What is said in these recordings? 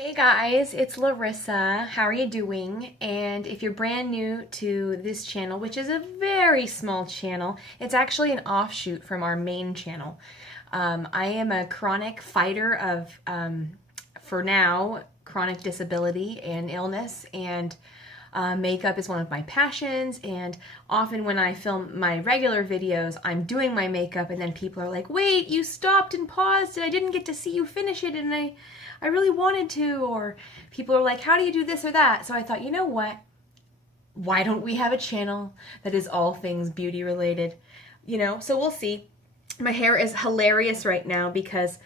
Hey guys, it's Larissa. How are you doing? And if you're brand new to this channel, which is a very small channel, it's actually an offshoot from our main channel. I am a chronic fighter of, for now, chronic disability and illness, and makeup is one of my passions, and often when I film my regular videos, I'm doing my makeup and then people are like, wait, you stopped and paused and I didn't get to see you finish it and I really wanted to, or people are like, how do you do this or that? So I thought, you know what? Why don't we have a channel that is all things beauty related? So we'll see. My hair is hilarious right now because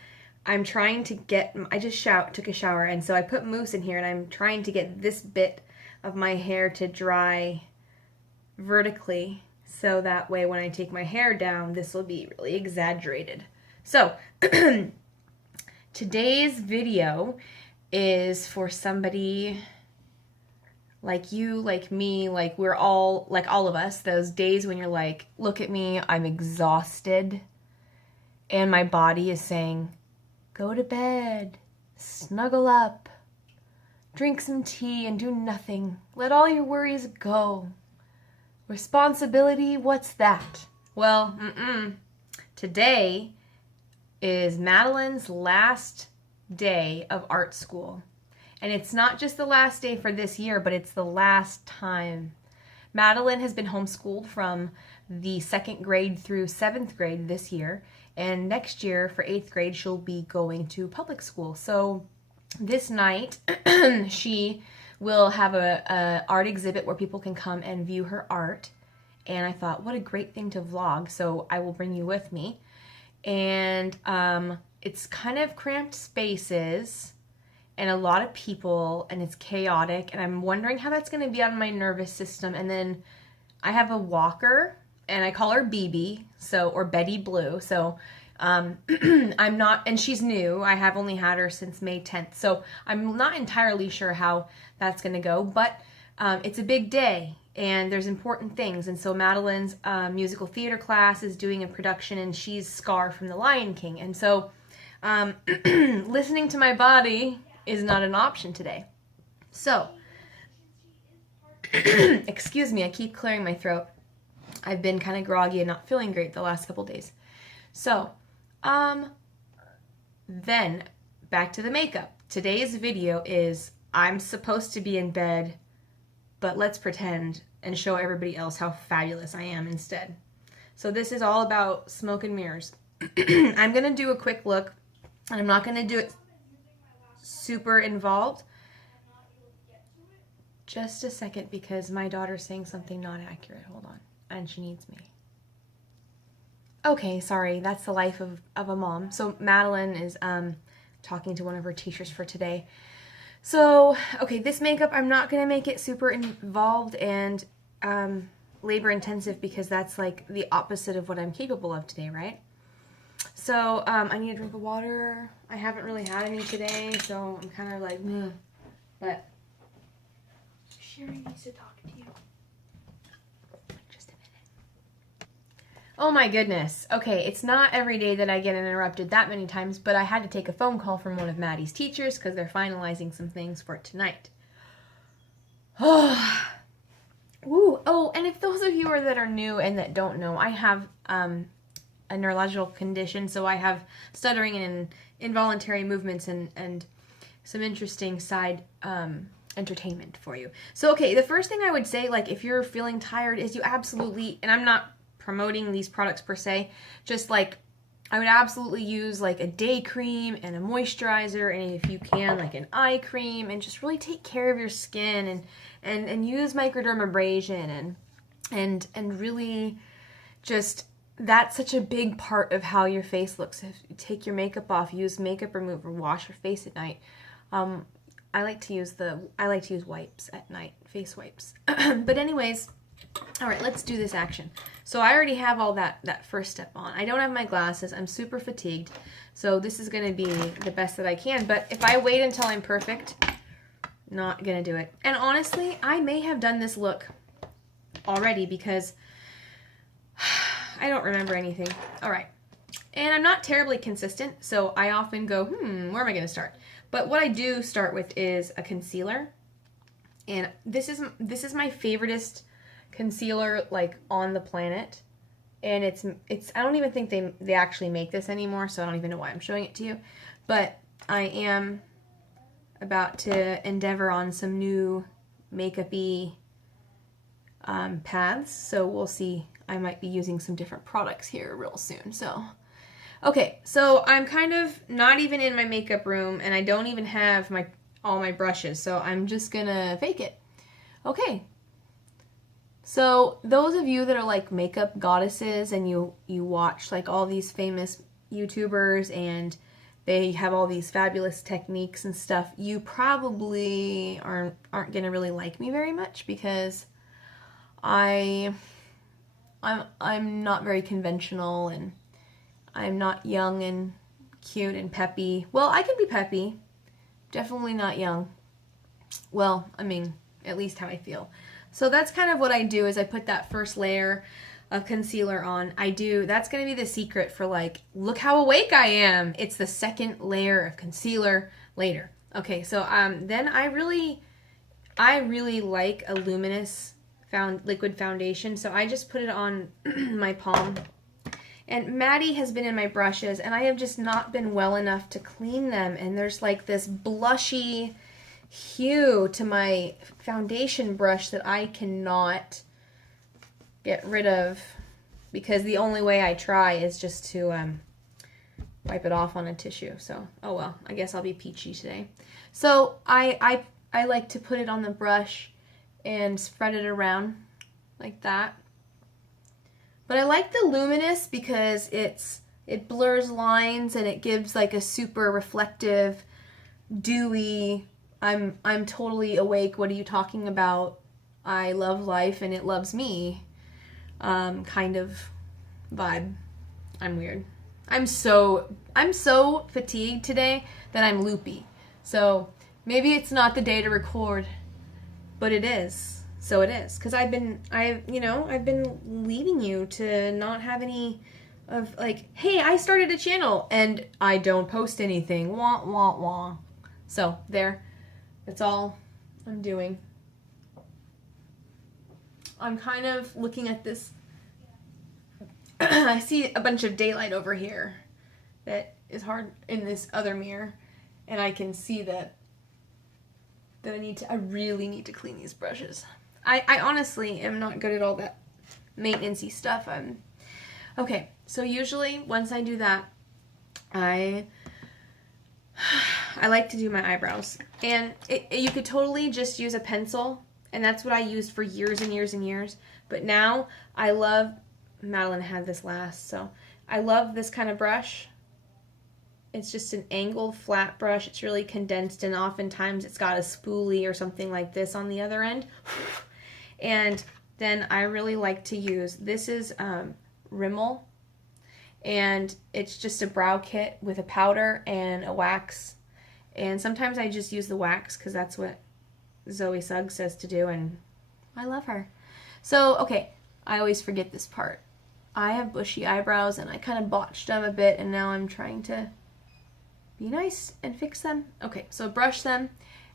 I'm trying to get, I just took a shower, and so I put mousse in here and I'm trying to get this bit of my hair to dry vertically so that way when I take my hair down, this will be really exaggerated. So, today's video is for somebody like you, like me, like we're all, like all of us, those days when you're like, look at me, I'm exhausted, and my body is saying, go to bed, snuggle up, drink some tea and do nothing. Let all your worries go. Responsibility, what's that? Well, today is Madeline's last day of art school. And it's not just the last day for this year, but it's the last time. Madeline has been homeschooled from the 2nd grade through 7th grade this year. And next year, for 8th grade, she'll be going to public school. So this night, she will have a art exhibit where people can come and view her art. And I thought, what a great thing to vlog, so I will bring you with me. And it's kind of cramped spaces and a lot of people, and it's chaotic, and I'm wondering how that's going to be on my nervous system. And then I have a walker, and I call her BB, or Betty Blue, so I'm not, and she's new. I have only had her since May 10th, so I'm not entirely sure how that's going to go, but it's a big day, and there's important things. And so Madeline's musical theater class is doing a production, and she's Scar from The Lion King. And so listening to my body is not an option today. So, excuse me, I keep clearing my throat. I've been kind of groggy and not feeling great the last couple days. So, then back to the makeup. Today's video is I'm supposed to be in bed, but let's pretend and show everybody else how fabulous I am instead. So this is all about smoke and mirrors. I'm going to do a quick look, and I'm not going to do it super involved. Just a second, because my daughter's saying something not accurate. Hold on. And she needs me. Okay, sorry. That's the life of a mom. So Madeline is talking to one of her teachers for today. So, okay, this makeup, I'm not going to make it super involved and labor intensive, because that's like the opposite of what I'm capable of today, right? So, I need a drink of water. I haven't really had any today, so I'm kind of like, but Sherry needs to talk to you. Just a minute. Oh my goodness. Okay, it's not every day that I get interrupted that many times, but I had to take a phone call from one of Maddie's teachers because they're finalizing some things for tonight. Oh, ooh. Oh, and if those of you that are new and that don't know, I have a neurological condition, so I have stuttering and involuntary movements and some interesting side entertainment for you. So, okay, the first thing I would say, like, if you're feeling tired, is you absolutely, and I'm not promoting these products per se, just like, I would absolutely use like a day cream and a moisturizer, and if you can, like an eye cream, and just really take care of your skin and use microdermabrasion and really just, that's such a big part of how your face looks. If you take your makeup off, use makeup remover, wash your face at night. I like to use wipes at night, face wipes. But anyways, all right, let's do this action. So I already have all that first step on. I don't have my glasses. I'm super fatigued. So this is going to be the best that I can. But if I wait until I'm perfect, not going to do it. And honestly, I may have done this look already because I don't remember anything. All right. And I'm not terribly consistent, so I often go, where am I going to start? But what I do start with is a concealer. And this is my favoriteest concealer like on the planet. And it's I don't even think they actually make this anymore, so I don't even know why I'm showing it to you. But I am about to endeavor on some new makeup-y paths, so we'll see. I might be using some different products here real soon. So, okay, so I'm kind of not even in my makeup room, and I don't even have all my brushes, so I'm just gonna fake it. Okay. So those of you that are like makeup goddesses and you watch like all these famous YouTubers and they have all these fabulous techniques and stuff, you probably aren't gonna really like me very much because I'm not very conventional and I'm not young and cute and peppy. Well, I can be peppy, definitely not young. Well, I mean, at least how I feel. So that's kind of what I do is I put that first layer of concealer on. That's going to be the secret for like, look how awake I am. It's the second layer of concealer later. Okay, so then I really like a luminous liquid foundation. So I just put it on my palm. And Maddie has been in my brushes and I have just not been well enough to clean them. And there's like this blushy hue to my foundation brush that I cannot get rid of because the only way I try is just to wipe it off on a tissue. So, oh well, I guess I'll be peachy today. So I like to put it on the brush and spread it around like that. But I like the luminous because it blurs lines and it gives like a super reflective, dewy, I'm totally awake, what are you talking about? I love life and it loves me kind of vibe. I'm weird. I'm so fatigued today that I'm loopy. So maybe it's not the day to record, but it is. So it is. Because I've been leaving you to not have any of like, hey, I started a channel and I don't post anything. Wah, wah, wah. So there. That's all I'm doing. I'm kind of looking at this. I see a bunch of daylight over here that is hard in this other mirror. And I can see that I really need to clean these brushes. I honestly am not good at all that maintenance-y stuff. Okay, so usually once I do that, I like to do my eyebrows. And you could totally just use a pencil, and that's what I used for years and years and years. But now I love, Madeline had this last, so I love this kind of brush. It's just an angled flat brush. It's really condensed, and oftentimes it's got a spoolie or something like this on the other end. And then I really like to use, this is Rimmel, and it's just a brow kit with a powder and a wax. And sometimes I just use the wax because that's what Zoe Suggs says to do, and I love her. So, okay, I always forget this part. I have bushy eyebrows, and I kind of botched them a bit, and now I'm trying to be nice and fix them. Okay, so brush them,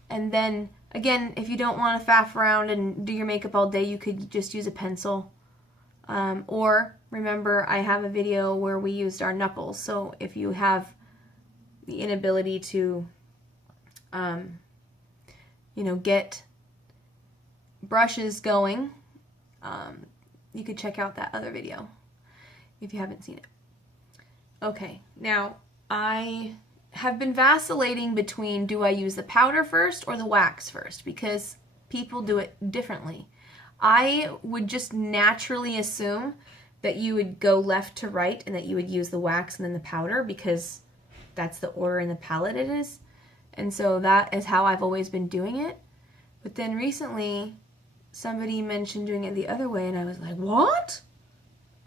and then, again, if you don't want to faff around and do your makeup all day, you could just use a pencil. Or, remember, I have a video where we used our knuckles, so if you have the inability to, get brushes going, you could check out that other video if you haven't seen it. Okay, now I have been vacillating between do I use the powder first or the wax first because people do it differently. I would just naturally assume that you would go left to right and that you would use the wax and then the powder because that's the order in the palette it is. And so that is how I've always been doing it. But then recently somebody mentioned doing it the other way and I was like, what?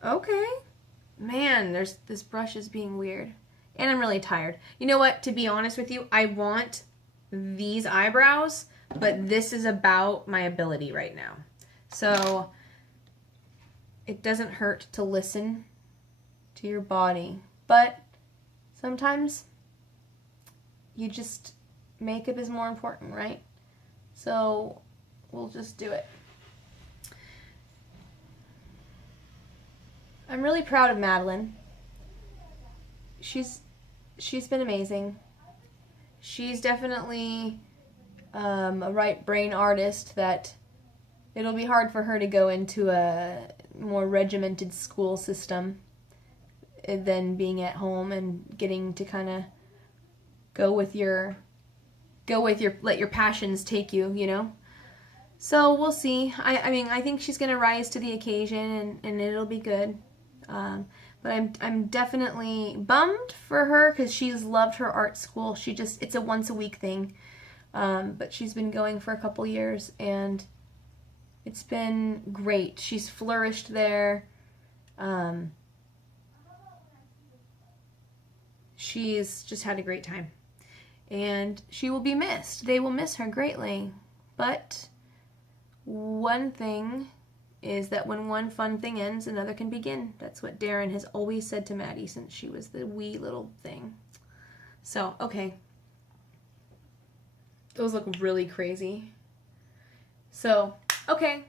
Okay. Man, this brush is being weird. And I'm really tired. You know what? To be honest with you, I want these eyebrows, but this is about my ability right now. So it doesn't hurt to listen to your body, but sometimes you just makeup is more important, right? So we'll just do it. I'm really proud of Madeline. She's been amazing. She's definitely a right brain artist that it'll be hard for her to go into a more regimented school system than being at home and getting to kind of let your passions take you, you know? So we'll see. I mean, I think she's going to rise to the occasion and it'll be good. But I'm definitely bummed for her because she's loved her art school. It's a once a week thing. But she's been going for a couple years and it's been great. She's flourished there. She's just had a great time. And she will be missed. They will miss her greatly. But one thing is that when one fun thing ends, another can begin. That's what Darren has always said to Maddie since she was the wee little thing. So, okay. Those look really crazy. So, okay.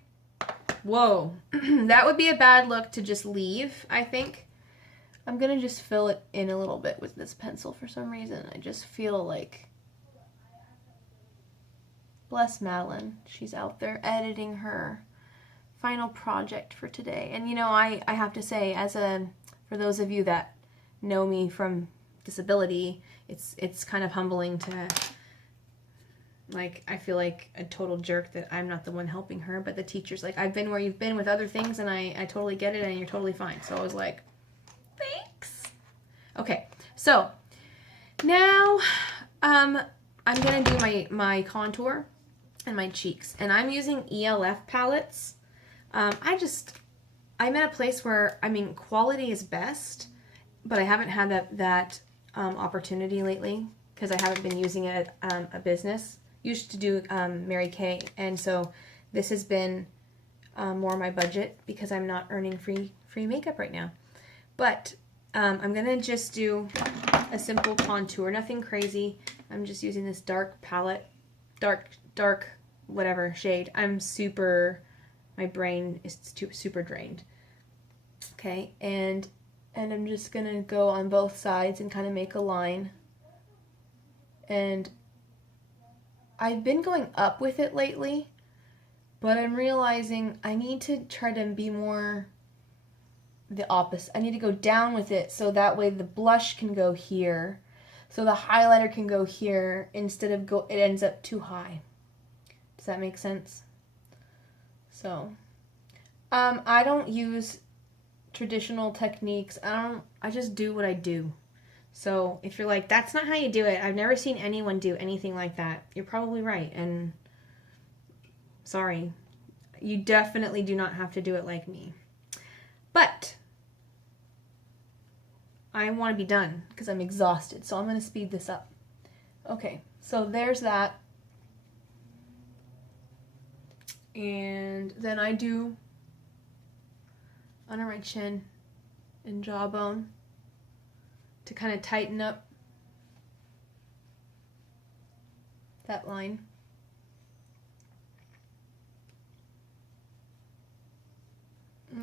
Whoa. That would be a bad look to just leave, I think. I'm going to just fill it in a little bit with this pencil for some reason. I just feel like... Bless Madeline. She's out there editing her final project for today. And you know, I have to say, for those of you that know me from disability, it's kind of humbling to, like, I feel like a total jerk that I'm not the one helping her, but the teacher's like, I've been where you've been with other things and I totally get it and you're totally fine. So I was like, thanks. Okay, so now I'm gonna do my contour and my cheeks, and I'm using ELF palettes. I'm in a place where, I mean, quality is best, but I haven't had that opportunity lately because I haven't been using it at a business. Used to do Mary Kay, and so this has been more my budget because I'm not earning free makeup right now. But I'm gonna just do a simple contour, nothing crazy. I'm just using this dark palette, dark whatever shade. My brain is super drained. Okay, and I'm just gonna go on both sides and kind of make a line. And I've been going up with it lately, but I'm realizing I need to try to be more the opposite. I need to go down with it so that way the blush can go here, so the highlighter can go here instead of it ends up too high. Does that make sense? So, I don't use traditional techniques. I just do what I do. So if you're like, that's not how you do it, I've never seen anyone do anything like that, you're probably right, and sorry. You definitely do not have to do it like me. But I want to be done because I'm exhausted, so I'm going to speed this up. Okay, so there's that. And then I do under my chin and jawbone to kind of tighten up that line.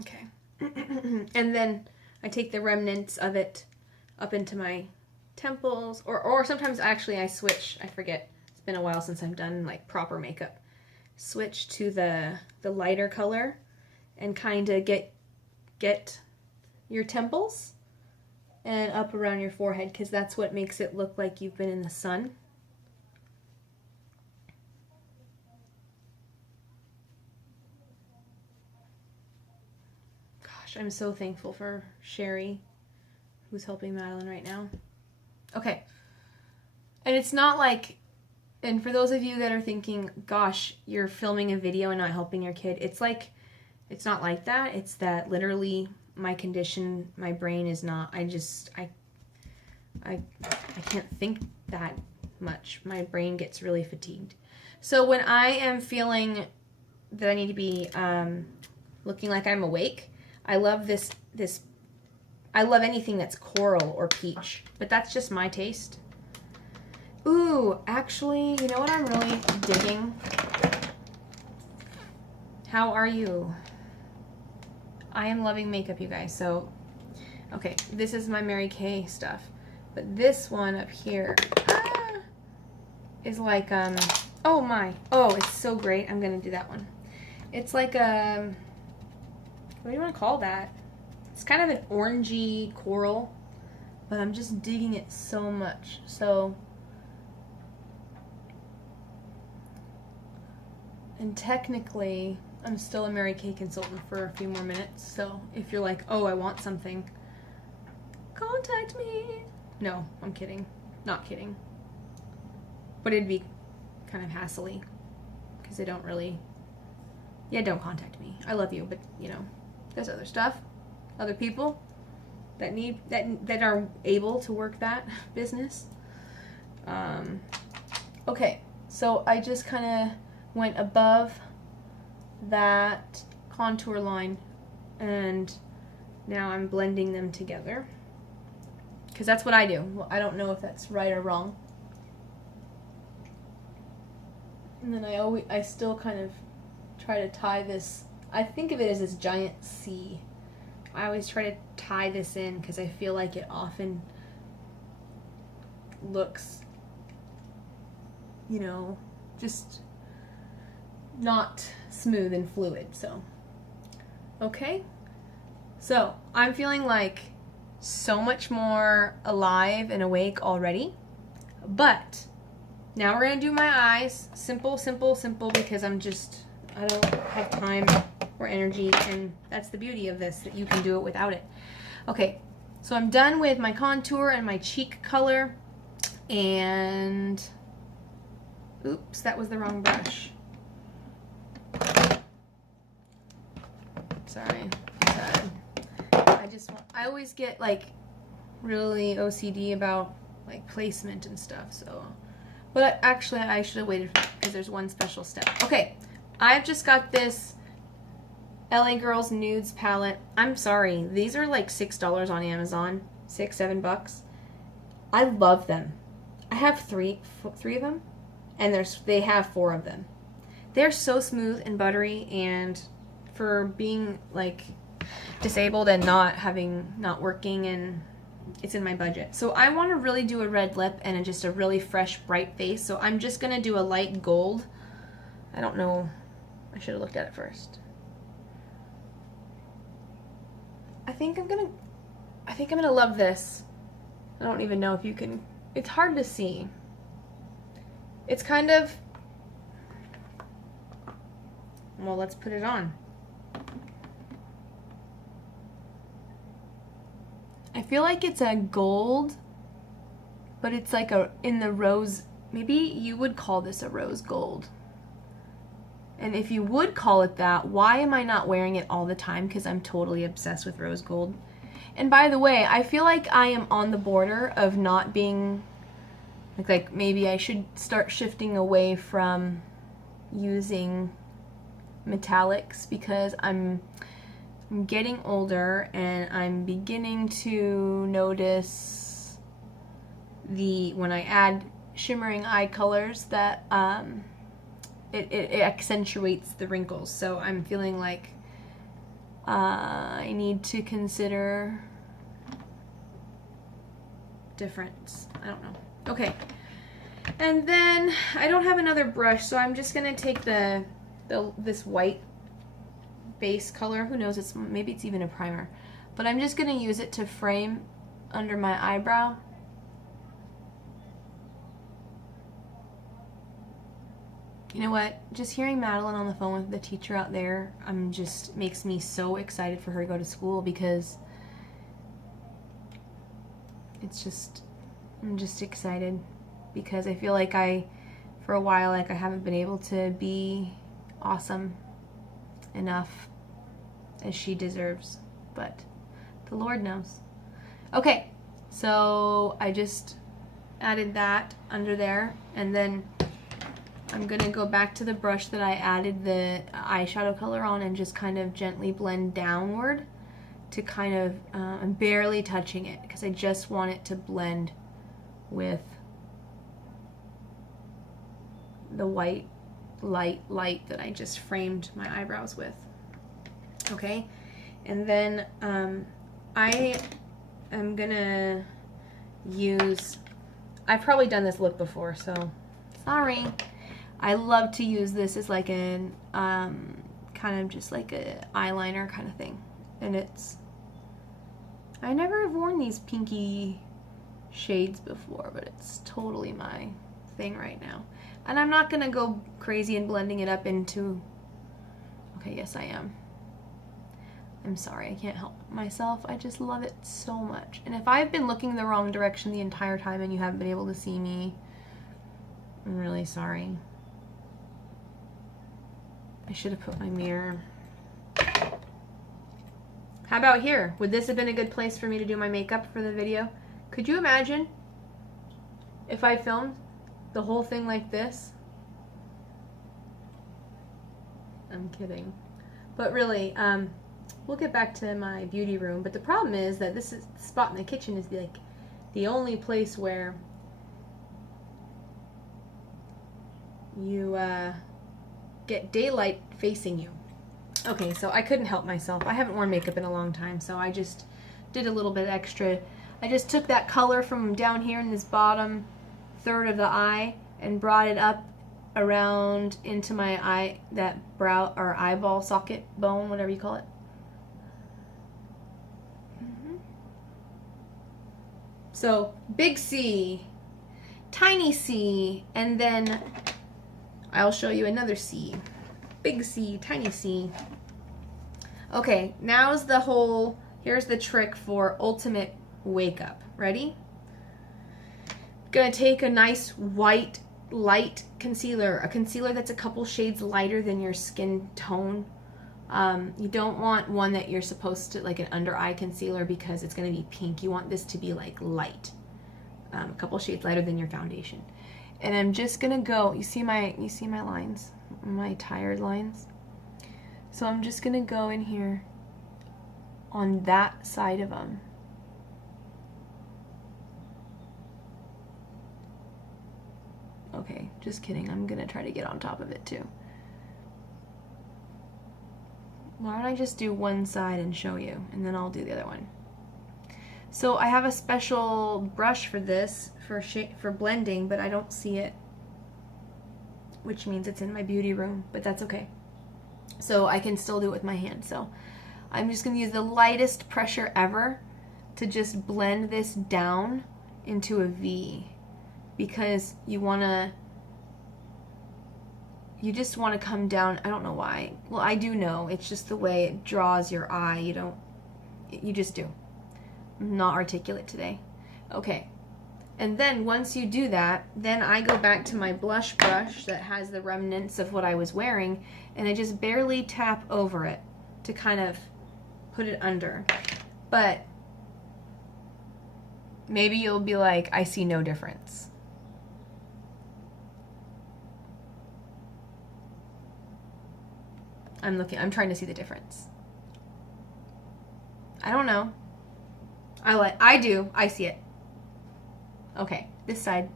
Okay. And then I take the remnants of it up into my temples, or sometimes actually I switch. I forget. It's been a while since I've done like proper makeup. Switch to the lighter color and kind of get your temples and up around your forehead, because that's what makes it look like you've been in the sun. Gosh, I'm so thankful for Sherry, who's helping Madeline right now. Okay. And it's not like, and for those of you that are thinking, gosh, you're filming a video and not helping your kid, it's like, it's not like that. It's that literally my condition, my brain is not, I can't think that much. My brain gets really fatigued. So when I am feeling that I need to be looking like I'm awake, I love I love anything that's coral or peach, but that's just my taste. Ooh, actually, you know what I'm really digging? How are you? I am loving makeup, you guys. So, okay, this is my Mary Kay stuff. But this one up here is like, oh my. Oh, it's so great. I'm going to do that one. It's like a, what do you want to call that? It's kind of an orangey coral, but I'm just digging it so much. So, and technically, I'm still a Mary Kay consultant for a few more minutes. So if you're like, oh, I want something, contact me. No, I'm kidding. Not kidding. But it'd be kind of hassly because they don't really, yeah, don't contact me. I love you, but you know, there's other stuff, other people that need, that are able to work that business. Okay, so I just kind of went above that contour line and now I'm blending them together because that's what I do. Well, I don't know if that's right or wrong. And then I still kind of try to tie this. I think of it as this giant C. I always try to tie this in because I feel like it often looks, you know, just not smooth and fluid. So, okay. So, I'm feeling like so much more alive and awake already. But now we're going to do my eyes. Simple, simple, simple because I don't have time or energy, and that's the beauty of this, that you can do it without it. Okay. So, I'm done with my contour and my cheek color. And oops, that was the wrong brush. Sorry. I always get like really OCD about like placement and stuff, so. But actually I should have waited because there's one special step. Okay, I've just got this LA Girls Nudes palette. I'm sorry, these are like $6 on Amazon, $6-7. I love them. I have three of them, and they have 4 of them. They're so smooth and buttery, and for being like disabled and not working, and it's in my budget. So I want to really do a red lip and just a really fresh, bright face. So I'm just gonna do a light gold. I don't know. I should have looked at it first. I think I'm gonna love this. I don't even know if you can. It's hard to see. It's kind of. Well, let's put it on. I feel like it's a gold, but it's like in the rose. Maybe you would call this a rose gold. And if you would call it that, why am I not wearing it all the time? Because I'm totally obsessed with rose gold. And by the way, I feel like I am on the border of not being, like maybe I should start shifting away from using metallics because I'm getting older and I'm beginning to notice when I add shimmering eye colors that it accentuates the wrinkles. So I'm feeling like I need to consider difference. I don't know. Okay. And then I don't have another brush, so I'm just gonna take this white base color. Who knows? Maybe it's even a primer, but I'm just gonna use it to frame under my eyebrow. You know what? Just hearing Madeline on the phone with the teacher out there, makes me so excited for her to go to school because I'm just excited because I feel like for a while, like I haven't been able to be awesome enough as she deserves, but the Lord knows. Okay, so I just added that under there, and then I'm gonna go back to the brush that I added the eyeshadow color on and just kind of gently blend downward to kind of, I'm barely touching it because I just want it to blend with the white light that I just framed my eyebrows with. Okay, and then I am gonna use, I've probably done this look before, so sorry. I love to use this as like an kind of just like a eyeliner kind of thing, and I never have worn these pinky shades before, but it's totally my thing right now. And I'm not gonna go crazy and blending it up into, okay, yes I am. I'm sorry, I can't help myself. I just love it so much. And if I've been looking the wrong direction the entire time and you haven't been able to see me, I'm really sorry. I should have put my mirror. How about here? Would this have been a good place for me to do my makeup for the video? Could you imagine if I filmed the whole thing like this? I'm kidding. But really, we'll get back to my beauty room. But the problem is that this spot in the kitchen is like the only place where you get daylight facing you. Okay, so I couldn't help myself. I haven't worn makeup in a long time, so I just did a little bit extra. I just took that color from down here in this bottom third of the eye and brought it up around into my eye, that brow or eyeball socket bone, whatever you call it. So big C, tiny C, and then I'll show you another C. Big C, tiny C. Okay, now's here's the trick for ultimate wake up. Ready? Gonna take a nice white light concealer, a concealer that's a couple shades lighter than your skin tone. You don't want one that you're supposed to, like an under eye concealer, because it's gonna be pink. You want this to be like light, a couple shades lighter than your foundation. And I'm just gonna go, you see my lines, my tired lines? So I'm just gonna go in here on that side of them. Okay, just kidding. I'm gonna try to get on top of it too. Why don't I just do one side and show you, and then I'll do the other one. So I have a special brush for this, for blending, but I don't see it, which means it's in my beauty room, but that's okay. So I can still do it with my hand. So I'm just gonna use the lightest pressure ever to just blend this down into a V, because you just want to come down. I don't know why. Well, I do know. It's just the way it draws your eye. You just do. I'm not articulate today. Okay. And then once you do that, then I go back to my blush brush that has the remnants of what I was wearing, and I just barely tap over it to kind of put it under. But maybe you'll be like, I see no difference. I'm trying to see the difference. I don't know. I see it. Okay, this side.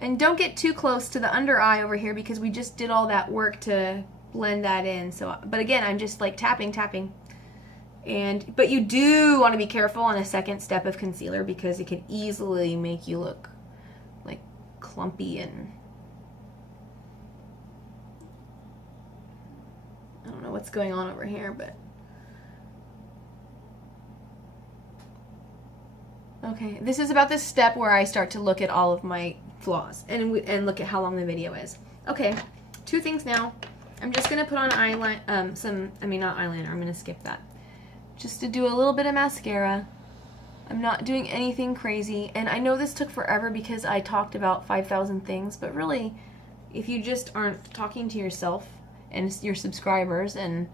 And don't get too close to the under eye over here, because we just did all that work to blend that in. So, but again, I'm just like tapping. But you do want to be careful on a second step of concealer, because it can easily make you look like clumpy and I don't know what's going on over here, but okay. This is about the step where I start to look at all of my flaws and look at how long the video is. Okay, two things now. I'm just gonna put on not eyeliner. I'm gonna skip that. Just to do a little bit of mascara. I'm not doing anything crazy, and I know this took forever because I talked about 5,000 things, but really, if you just aren't talking to yourself and your subscribers and,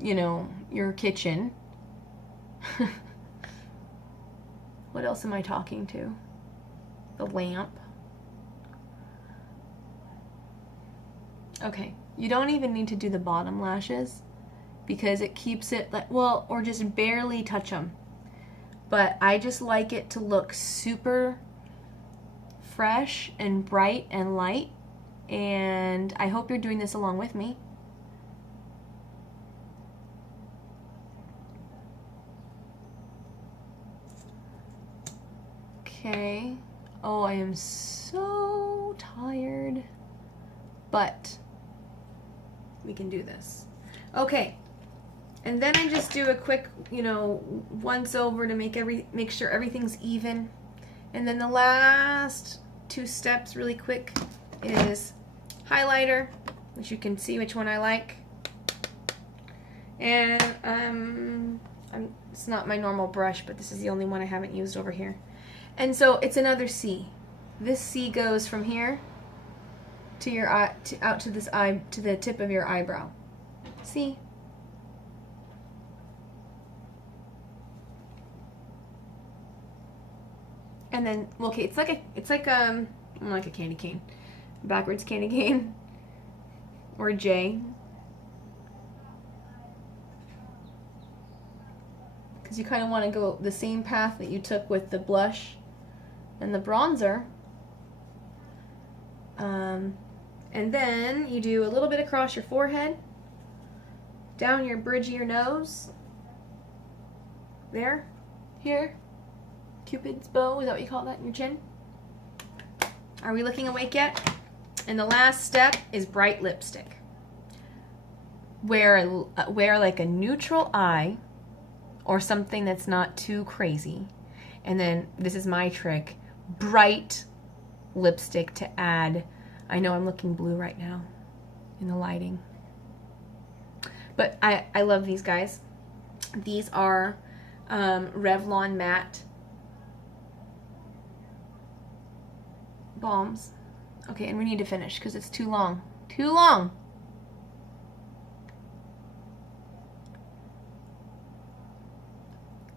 you know, your kitchen. What else am I talking to? The lamp. Okay, you don't even need to do the bottom lashes, because it keeps it like, well, or just barely touch them. But I just like it to look super fresh and bright and light, and I hope you're doing this along with me. Okay. Oh, I am so tired, but we can do this. Okay. And then I just do a quick, once over to make sure everything's even. And then the last 2 steps really quick is highlighter, which you can see which one I like. And it's not my normal brush, but this is the only one I haven't used over here. And so it's another C. This C goes from here to your eye, out to this eye, to the tip of your eyebrow. See? And then, okay, it's like a candy cane, backwards candy cane, or a J. Because you kind of want to go the same path that you took with the blush and the bronzer. And then you do a little bit across your forehead, down your bridge of your nose, there, here. Cupid's bow, is that what you call that in your chin? Are we looking awake yet? And the last step is bright lipstick. Wear like a neutral eye or something that's not too crazy. And then, this is my trick, bright lipstick to add. I know I'm looking blue right now in the lighting. But I love these guys. These are Revlon matte balms. Okay, and we need to finish because it's too long. Too long!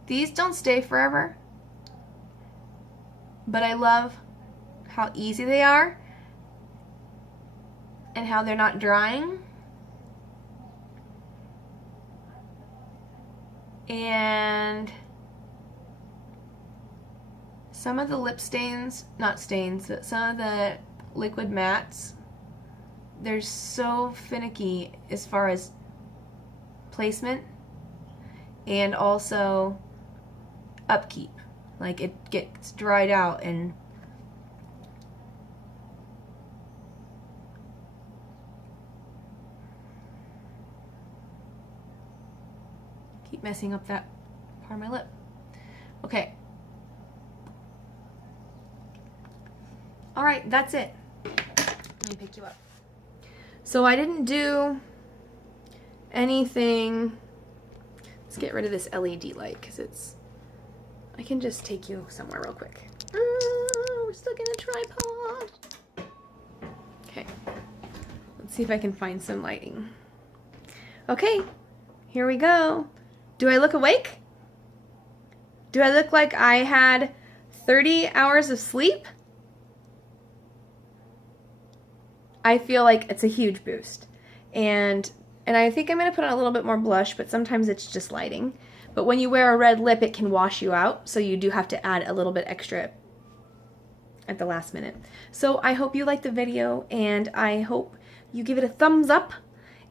These don't stay forever, but I love how easy they are and how they're not drying. And some of the lip stains, not stains, but some of the liquid mattes, they're so finicky as far as placement and also upkeep. Like, it gets dried out and keep messing up that part of my lip. Okay. Alright, that's it. Let me pick you up. So I didn't do anything. Let's get rid of this LED light because I can just take you somewhere real quick. We're stuck in a tripod. Okay. Let's see if I can find some lighting. Okay, here we go. Do I look awake? Do I look like I had 30 hours of sleep? I feel like it's a huge boost. And I think I'm going to put on a little bit more blush, but sometimes it's just lighting. But when you wear a red lip, it can wash you out, so you do have to add a little bit extra at the last minute. So I hope you liked the video, and I hope you give it a thumbs up.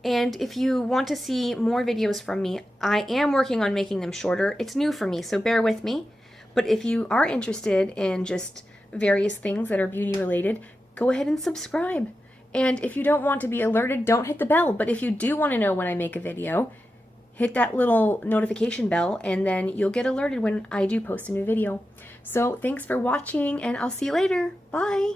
And if you want to see more videos from me, I am working on making them shorter. It's new for me, so bear with me. But if you are interested in just various things that are beauty related, go ahead and subscribe. And if you don't want to be alerted, don't hit the bell. But if you do want to know when I make a video, hit that little notification bell, and then you'll get alerted when I do post a new video. So thanks for watching, and I'll see you later. Bye!